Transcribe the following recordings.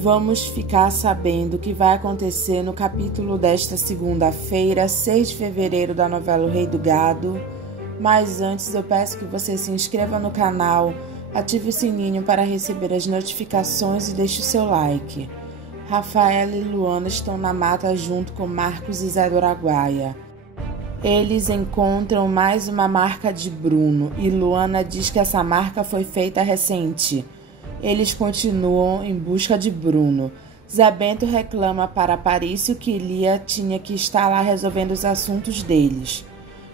Vamos ficar sabendo o que vai acontecer no capítulo desta segunda-feira, 6 de fevereiro, da novela O Rei do Gado. Mas antes eu peço que você se inscreva no canal, ative o sininho para receber as notificações e deixe o seu like. Rafaela e Luana estão na mata junto com Marcos e Zé do Araguaia. Eles encontram mais uma marca de Bruno e Luana diz que essa marca foi feita recente. Eles continuam em busca de Bruno. Zé Bento reclama para Aparício que Lia tinha que estar lá resolvendo os assuntos deles,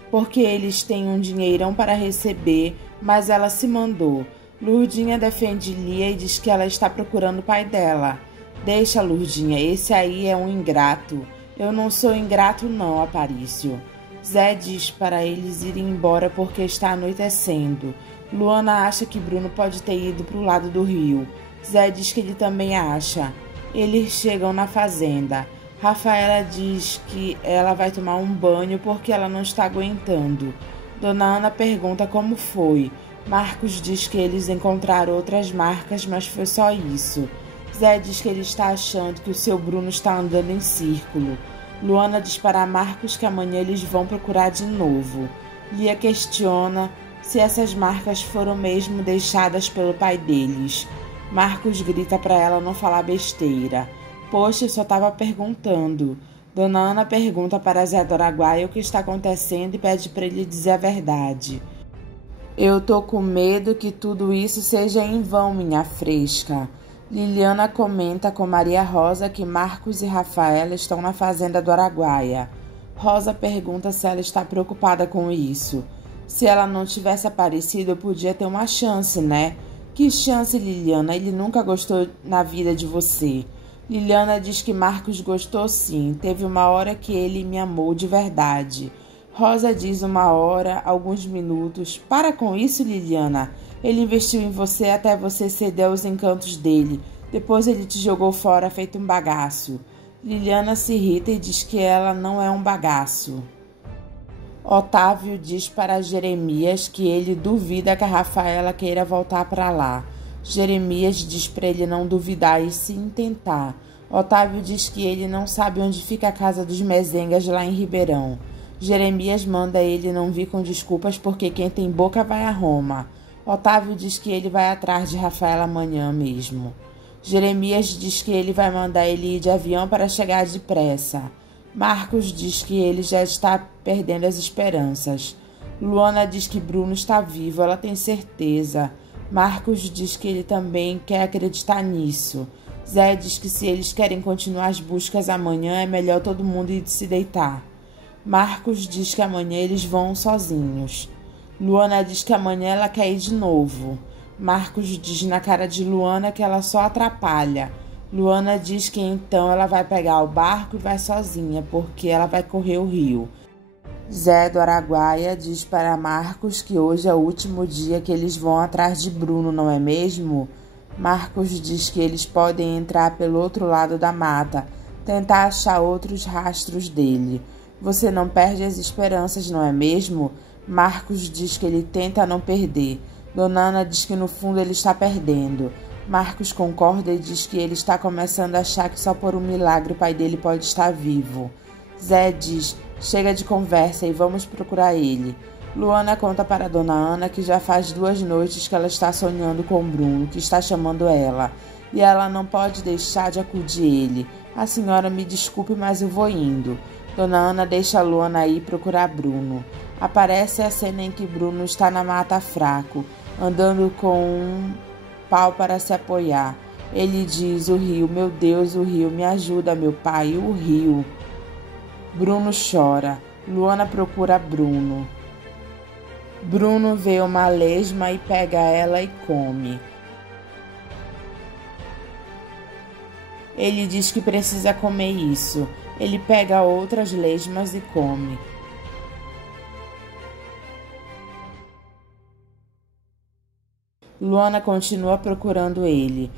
porque eles têm um dinheirão para receber, mas ela se mandou. Lurdinha defende Lia e diz que ela está procurando o pai dela. Deixa, Lurdinha, esse aí é um ingrato. Eu não sou ingrato não, Aparício. Zé diz para eles irem embora porque está anoitecendo. Luana acha que Bruno pode ter ido para o lado do rio. Zé diz que ele também acha. Eles chegam na fazenda. Rafaela diz que ela vai tomar um banho porque ela não está aguentando. Dona Ana pergunta como foi. Marcos diz que eles encontraram outras marcas, mas foi só isso. Zé diz que ele está achando que o seu Bruno está andando em círculo. Luana diz para Marcos que amanhã eles vão procurar de novo. Lia questiona se essas marcas foram mesmo deixadas pelo pai deles. Marcos grita para ela não falar besteira. Poxa, eu só estava perguntando. Dona Ana pergunta para Zé do Araguaia o que está acontecendo e pede para ele dizer a verdade. Eu tô com medo que tudo isso seja em vão, minha fresca. Liliana comenta com Maria Rosa que Marcos e Rafaela estão na fazenda do Araguaia. Rosa pergunta se ela está preocupada com isso. Se ela não tivesse aparecido, eu podia ter uma chance, né? Que chance, Liliana? Ele nunca gostou na vida de você. Liliana diz que Marcos gostou sim. Teve uma hora que ele me amou de verdade. Rosa diz uma hora, alguns minutos. Para com isso, Liliana. Ele investiu em você até você ceder aos encantos dele. Depois ele te jogou fora feito um bagaço. Liliana se irrita e diz que ela não é um bagaço. Otávio diz para Jeremias que ele duvida que a Rafaela queira voltar para lá. Jeremias diz para ele não duvidar e sim tentar. Otávio diz que ele não sabe onde fica a casa dos Mezengas lá em Ribeirão. Jeremias manda ele não vir com desculpas porque quem tem boca vai a Roma. Otávio diz que ele vai atrás de Rafaela amanhã mesmo. Jeremias diz que ele vai mandar ele ir de avião para chegar depressa. Marcos diz que ele já está perdendo as esperanças. Luana diz que Bruno está vivo, ela tem certeza. Marcos diz que ele também quer acreditar nisso. Zé diz que se eles querem continuar as buscas amanhã, é melhor todo mundo ir se deitar. Marcos diz que amanhã eles vão sozinhos. Luana diz que amanhã ela quer ir de novo. Marcos diz na cara de Luana que ela só atrapalha. Luana diz que então ela vai pegar o barco e vai sozinha, porque ela vai correr o rio. Zé do Araguaia diz para Marcos que hoje é o último dia que eles vão atrás de Bruno, não é mesmo? Marcos diz que eles podem entrar pelo outro lado da mata, tentar achar outros rastros dele. Você não perde as esperanças, não é mesmo? Marcos diz que ele tenta não perder. Dona Ana diz que no fundo ele está perdendo. Marcos concorda e diz que ele está começando a achar que só por um milagre o pai dele pode estar vivo. Zé diz, chega de conversa e vamos procurar ele. Luana conta para Dona Ana que já faz 2 noites que ela está sonhando com Bruno, que está chamando ela, e ela não pode deixar de acudir ele. A senhora me desculpe, mas eu vou indo. Dona Ana deixa a Luana ir procurar Bruno. Aparece a cena em que Bruno está na mata fraco, andando com um pau para se apoiar. Ele diz, o rio, meu Deus, o rio, me ajuda, meu pai, o rio. Bruno chora. Luana procura Bruno. Bruno vê uma lesma e pega ela e come. Ele diz que precisa comer isso. Ele pega outras lesmas e come. Luana continua procurando ele.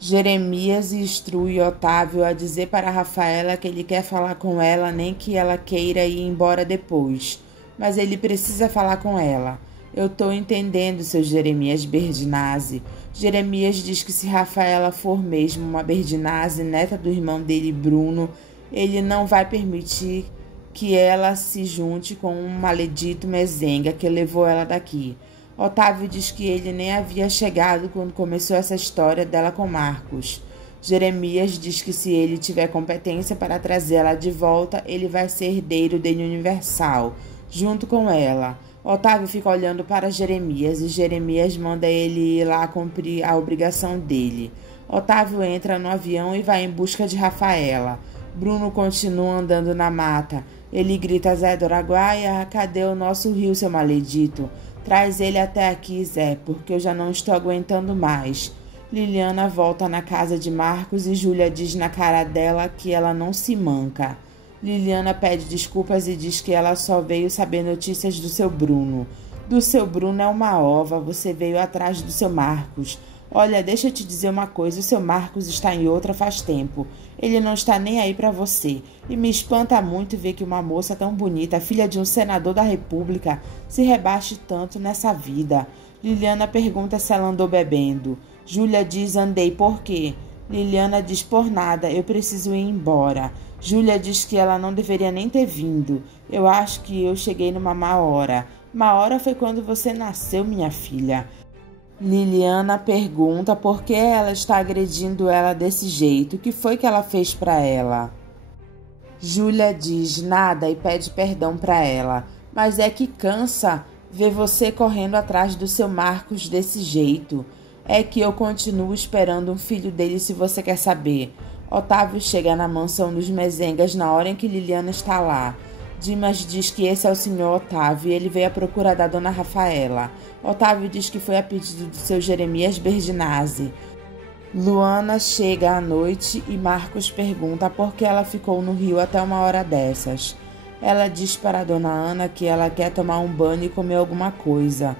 Jeremias instrui Otávio a dizer para Rafaela que ele quer falar com ela, nem que ela queira ir embora depois. Mas ele precisa falar com ela. Eu tô entendendo, seu Jeremias Berdinazzi. Jeremias diz que se Rafaela for mesmo uma Berdinazzi, neta do irmão dele, Bruno, ele não vai permitir que ela se junte com um maledito mezenga que levou ela daqui. Otávio diz que ele nem havia chegado quando começou essa história dela com Marcos. Jeremias diz que se ele tiver competência para trazê-la de volta, ele vai ser herdeiro dele universal, junto com ela. Otávio fica olhando para Jeremias e Jeremias manda ele ir lá cumprir a obrigação dele. Otávio entra no avião e vai em busca de Rafaela. Bruno continua andando na mata. Ele grita: Zé do Araguaia, cadê o nosso rio, seu maledito? Traz ele até aqui, Zé, porque eu já não estou aguentando mais. Liliana volta na casa de Marcos e Júlia diz na cara dela que ela não se manca. Liliana pede desculpas e diz que ela só veio saber notícias do seu Bruno. Do seu Bruno é uma ova, você veio atrás do seu Marcos. Olha, deixa eu te dizer uma coisa, o seu Marcos está em outra faz tempo. Ele não está nem aí para você. E me espanta muito ver que uma moça tão bonita, filha de um senador da República, se rebaixe tanto nessa vida. Liliana pergunta se ela andou bebendo. Júlia diz: andei, por quê? Liliana diz: por nada, eu preciso ir embora. Júlia diz que ela não deveria nem ter vindo. Eu acho que eu cheguei numa má hora. Má hora foi quando você nasceu, minha filha. Liliana pergunta por que ela está agredindo ela desse jeito. O que foi que ela fez para ela? Júlia diz nada e pede perdão para ela. Mas é que cansa ver você correndo atrás do seu Marcos desse jeito. É que eu continuo esperando um filho dele, se você quer saber. Otávio chega na mansão dos Mezengas na hora em que Liliana está lá. Dimas diz que esse é o senhor Otávio e ele veio à procura da dona Rafaela. Otávio diz que foi a pedido do seu Jeremias Berdinazzi. Luana chega à noite e Marcos pergunta por que ela ficou no rio até uma hora dessas. Ela diz para a dona Ana que ela quer tomar um banho e comer alguma coisa.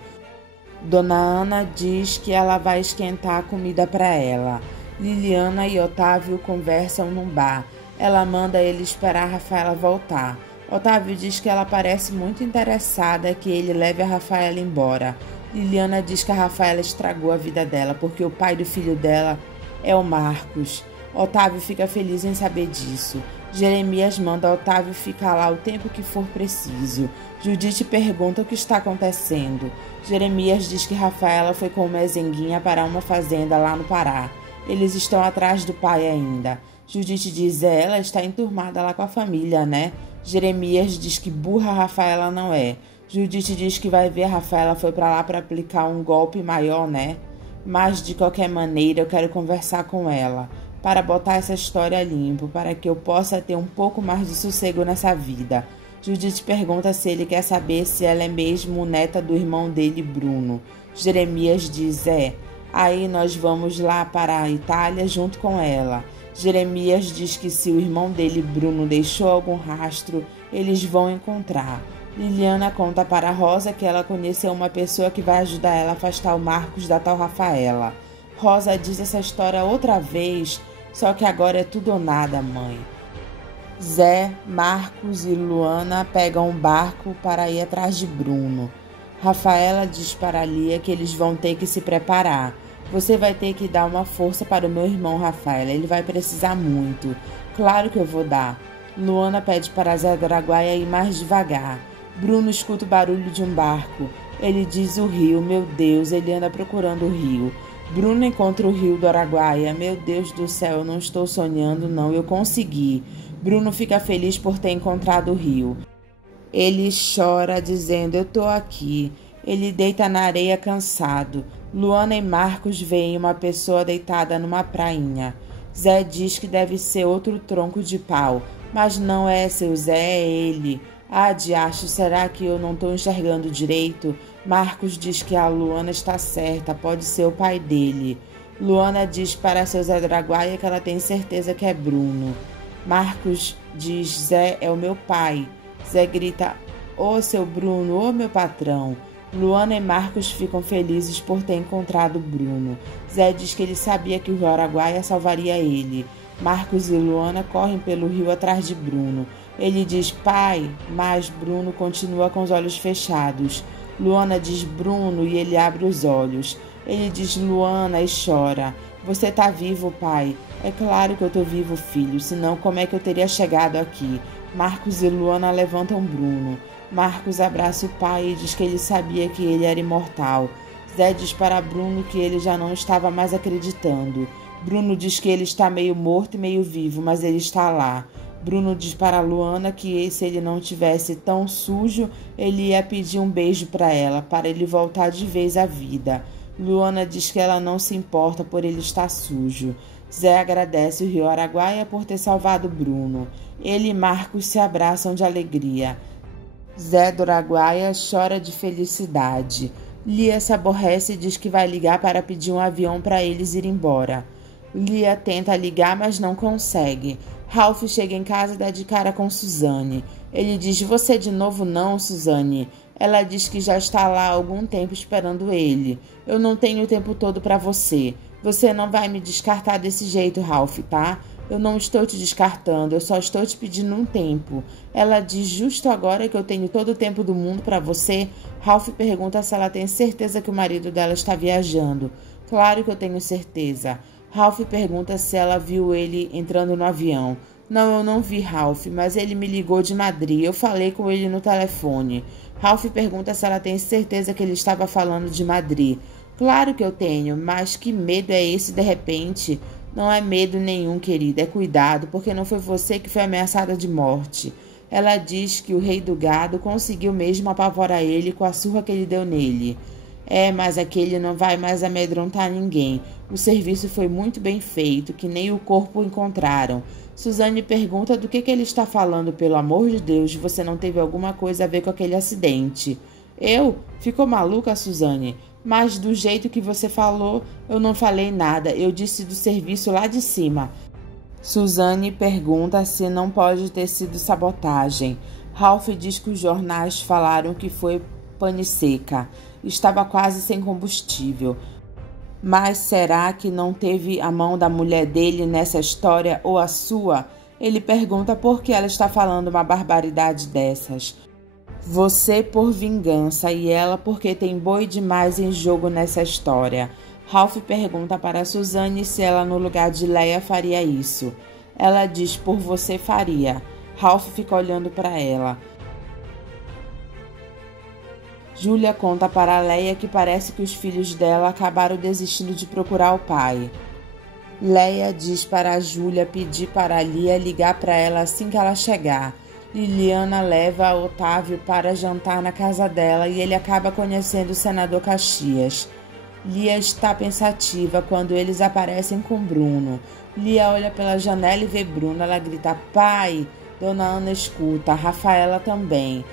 Dona Ana diz que ela vai esquentar a comida para ela. Liliana e Otávio conversam num bar. Ela manda ele esperar a Rafaela voltar. Otávio diz que ela parece muito interessada que ele leve a Rafaela embora. Liliana diz que a Rafaela estragou a vida dela porque o pai do filho dela é o Marcos. Otávio fica feliz em saber disso. Jeremias manda Otávio ficar lá o tempo que for preciso. Judite pergunta o que está acontecendo. Jeremias diz que Rafaela foi com o Mezenguinha para uma fazenda lá no Pará. Eles estão atrás do pai ainda. Judite diz: ela está enturmada lá com a família, né? Jeremias diz que burra Rafaela não é. Judite diz que vai ver a Rafaela foi para lá para aplicar um golpe maior, né? Mas, de qualquer maneira, eu quero conversar com ela, para botar essa história limpo, para que eu possa ter um pouco mais de sossego nessa vida. Judite pergunta se ele quer saber se ela é mesmo neta do irmão dele, Bruno. Jeremias diz: aí nós vamos lá para a Itália junto com ela. Jeremias diz que se o irmão dele, Bruno, deixou algum rastro, eles vão encontrar. Liliana conta para Rosa que ela conheceu uma pessoa que vai ajudar ela a afastar o Marcos da tal Rafaela. Rosa diz essa história outra vez, só que agora é tudo ou nada, mãe. Zé, Marcos e Luana pegam um barco para ir atrás de Bruno. Rafaela diz para Lia que eles vão ter que se preparar. Você vai ter que dar uma força para o meu irmão, Rafaela. Ele vai precisar muito. Claro que eu vou dar. Luana pede para Zé do Araguaia ir mais devagar. Bruno escuta o barulho de um barco. Ele diz: o rio, meu Deus, ele anda procurando o rio. Bruno encontra o rio do Araguaia. Meu Deus do céu, eu não estou sonhando, não, eu consegui. Bruno fica feliz por ter encontrado o rio. Ele chora dizendo: eu tô aqui. Ele deita na areia cansado. Luana e Marcos veem uma pessoa deitada numa prainha. Zé diz que deve ser outro tronco de pau. Mas não é, seu Zé, é ele. Ah, diacho, será que eu não estou enxergando direito? Marcos diz que a Luana está certa, pode ser o pai dele. Luana diz para seu Zé do Araguaia que ela tem certeza que é Bruno. Marcos diz: Zé é o meu pai. Zé grita: ô seu Bruno, ô meu patrão. Luana e Marcos ficam felizes por ter encontrado Bruno. Zé diz que ele sabia que o rio Araguaia salvaria ele. Marcos e Luana correm pelo rio atrás de Bruno. Ele diz: pai, mas Bruno continua com os olhos fechados. Luana diz Bruno e ele abre os olhos. Ele diz Luana e chora. Você tá vivo, pai? É claro que eu tô vivo, filho, senão como é que eu teria chegado aqui? Marcos e Luana levantam Bruno. Marcos abraça o pai e diz que ele sabia que ele era imortal. Zé diz para Bruno que ele já não estava mais acreditando. Bruno diz que ele está meio morto e meio vivo, mas ele está lá. Bruno diz para Luana que se ele não tivesse tão sujo, ele ia pedir um beijo para ela, para ele voltar de vez à vida. Luana diz que ela não se importa por ele estar sujo. Zé agradece o rio Araguaia por ter salvado Bruno. Ele e Marcos se abraçam de alegria. Zé do Araguaia chora de felicidade. Lia se aborrece e diz que vai ligar para pedir um avião para eles ir embora. Lia tenta ligar, mas não consegue. Ralph chega em casa e dá de cara com Suzane. Ele diz, você de novo não, Suzane? Ela diz que já está lá há algum tempo esperando ele. Eu não tenho o tempo todo para você. Você não vai me descartar desse jeito, Ralph, tá? Eu não estou te descartando, eu só estou te pedindo um tempo. Ela diz justo agora que eu tenho todo o tempo do mundo para você. Ralph pergunta se ela tem certeza que o marido dela está viajando. Claro que eu tenho certeza. Ralph pergunta se ela viu ele entrando no avião. Não, eu não vi Ralph, mas ele me ligou de Madrid. Eu falei com ele no telefone. Ralph pergunta se ela tem certeza que ele estava falando de Madrid. Claro que eu tenho, mas que medo é esse de repente? Não é medo nenhum, querida, é cuidado, porque não foi você que foi ameaçada de morte. Ela diz que o rei do gado conseguiu mesmo apavorar ele com a surra que ele deu nele. Mas aquele não vai mais amedrontar ninguém. O serviço foi muito bem feito, que nem o corpo encontraram. Suzane pergunta do que ele está falando, pelo amor de Deus, você não teve alguma coisa a ver com aquele acidente. Eu? Ficou maluca, Suzane? Mas do jeito que você falou, eu não falei nada, eu disse do serviço lá de cima. Suzane pergunta se não pode ter sido sabotagem. Ralph diz que os jornais falaram que foi pane seca. Estava quase sem combustível. Mas será que não teve a mão da mulher dele nessa história ou a sua? Ele pergunta por que ela está falando uma barbaridade dessas. Você por vingança e ela porque tem boi demais em jogo nessa história. Ralph pergunta para Suzane se ela no lugar de Leia faria isso. Ela diz por você faria. Ralph fica olhando para ela. Júlia conta para Leia que parece que os filhos dela acabaram desistindo de procurar o pai. Leia diz para Júlia pedir para Lia ligar para ela assim que ela chegar. Liliana leva Otávio para jantar na casa dela e ele acaba conhecendo o senador Caxias. Lia está pensativa quando eles aparecem com Bruno. Lia olha pela janela e vê Bruno. Ela grita, pai! Dona Ana escuta, Rafaela também.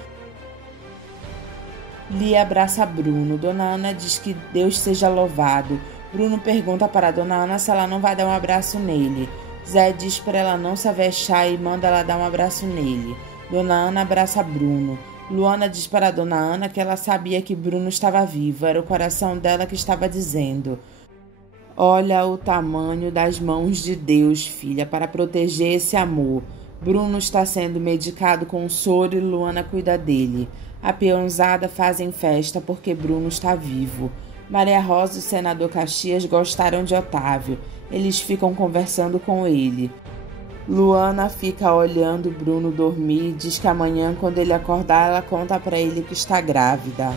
Lia abraça Bruno. Dona Ana diz que Deus seja louvado. Bruno pergunta para Dona Ana se ela não vai dar um abraço nele. Zé diz para ela não se avexar e manda ela dar um abraço nele. Dona Ana abraça Bruno. Luana diz para Dona Ana que ela sabia que Bruno estava vivo. Era o coração dela que estava dizendo. Olha o tamanho das mãos de Deus, filha, para proteger esse amor. Bruno está sendo medicado com soro e Luana cuida dele. A peãozada fazem festa porque Bruno está vivo. Maria Rosa e o senador Caxias gostaram de Otávio. Eles ficam conversando com ele. Luana fica olhando Bruno dormir e diz que amanhã, quando ele acordar, ela conta para ele que está grávida.